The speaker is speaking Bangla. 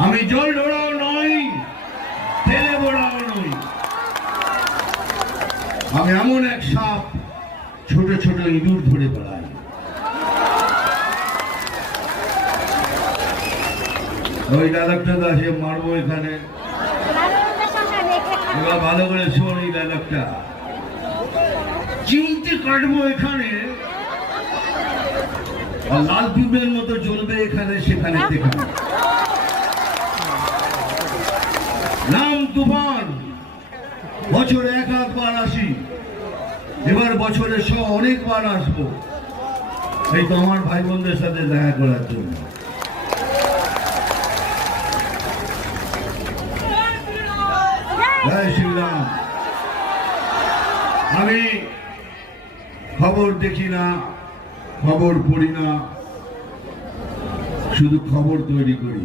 আমি জল ঢোড়াও নই, তেলে বোড়াও নই। আমি এমন এক সাপ, ছোট ছোট ইঁদুর ধরে বেড়াই। ওই ডায়লগটা তো আসে মারবো এখানে। এবার ভালো করে শোন এই ডায়লগটা। চিমটি কাটবো এখানে, আর লাল পিঁপড়ের মতো জ্বলবে এখানে সেখানে সেখানে। নাম তুফান, বছরে এক আধবার আসি, এবার বছরে অনেকবার আসবো, এই তো আমার ভাই বোনদের সাথে দেখা করার জন্য। জয় শ্রীরাম। আমি খবর দেখি না, খবর পড়ি না, শুধু খবর তৈরি করি।